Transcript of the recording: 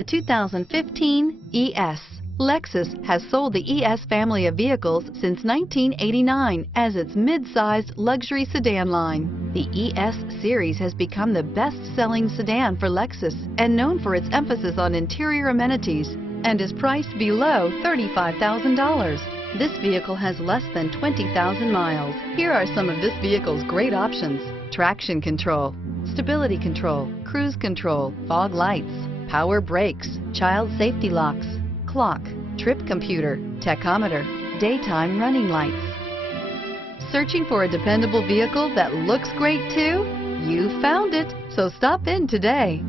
The 2015 ES. Lexus has sold the ES family of vehicles since 1989 as its mid-sized luxury sedan line. The ES series has become the best-selling sedan for Lexus and known for its emphasis on interior amenities and is priced below $35,000. This vehicle has less than 20,000 miles. Here are some of this vehicle's great options: traction control, stability control, cruise control, fog lights, power brakes, child safety locks, clock, trip computer, tachometer, daytime running lights. Searching for a dependable vehicle that looks great too? You found it, so stop in today.